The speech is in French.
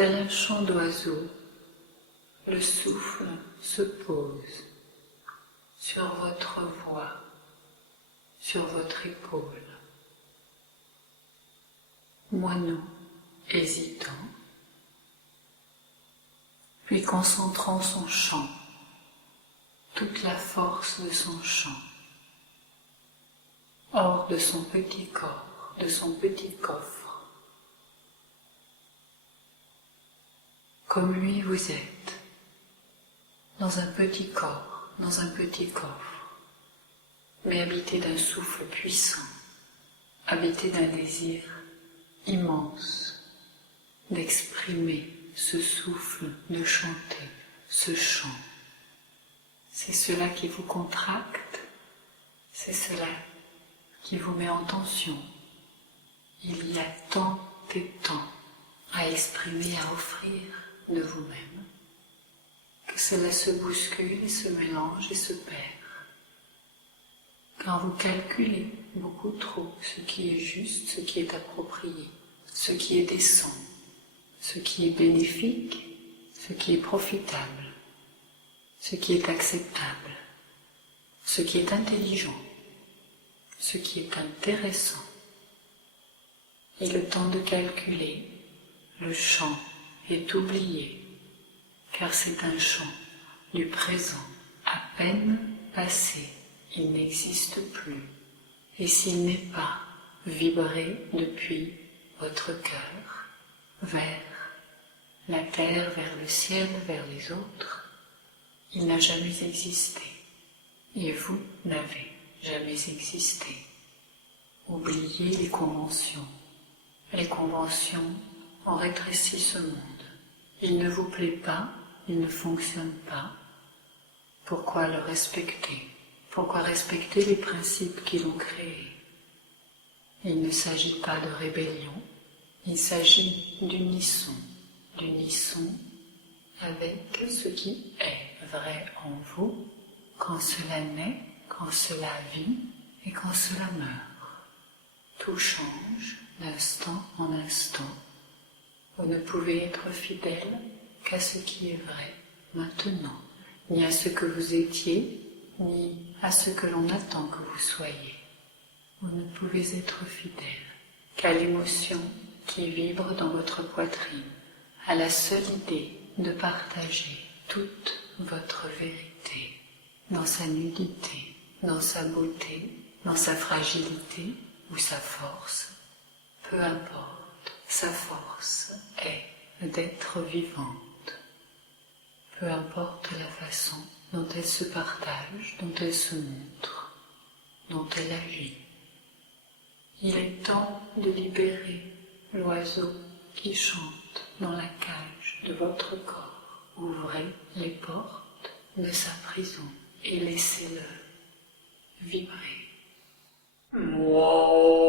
tel un chant d'oiseau, le souffle se pose sur votre voix, sur votre épaule. Moineau hésitant, puis concentrant son chant, toute la force de son chant, hors de son petit corps, de son petit coffre. Comme lui vous êtes, dans un petit corps, dans un petit coffre, mais habité d'un souffle puissant, habité d'un désir immense d'exprimer ce souffle, de chanter ce chant. C'est cela qui vous contracte, c'est cela qui vous met en tension. Il y a tant et tant à exprimer, à offrir de vous-même, que cela se bouscule et se mélange et se perd. Quand vous calculez beaucoup trop ce qui est juste, ce qui est approprié, ce qui est décent, ce qui est bénéfique, ce qui est profitable, ce qui est acceptable, ce qui est intelligent, ce qui est intéressant. Et le temps de calculer, le chant est oublié, car c'est un chant du présent, à peine passé, il n'existe plus. Et s'il n'est pas vibré depuis votre cœur, vers la terre, vers le ciel, vers les autres, il n'a jamais existé. Et vous n'avez jamais existé. Oubliez les conventions. Les conventions ont rétréci ce monde. Il ne vous plaît pas, il ne fonctionne pas. Pourquoi le respecter? Pourquoi respecter les principes qui l'ont créé? Il ne s'agit pas de rébellion, il s'agit d'unisson avec ce qui est vrai en vous, quand cela naît, quand cela vit et quand cela meurt. Tout change d'instant en instant. Vous ne pouvez être fidèle qu'à ce qui est vrai maintenant, ni à ce que vous étiez, ni à ce que l'on attend que vous soyez. Vous ne pouvez être fidèle qu'à l'émotion qui vibre dans votre poitrine, à la seule idée de partager toute votre vérité, dans sa nudité, dans sa beauté, dans sa fragilité ou sa force. Peu importe, sa force est d'être vivante. Peu importe la façon dont elle se partage, dont elle se montre, dont elle agit. Il est temps de libérer l'oiseau qui chante dans la cage de votre corps. Ouvrez les portes de sa prison et laissez-le vibrer. Wow.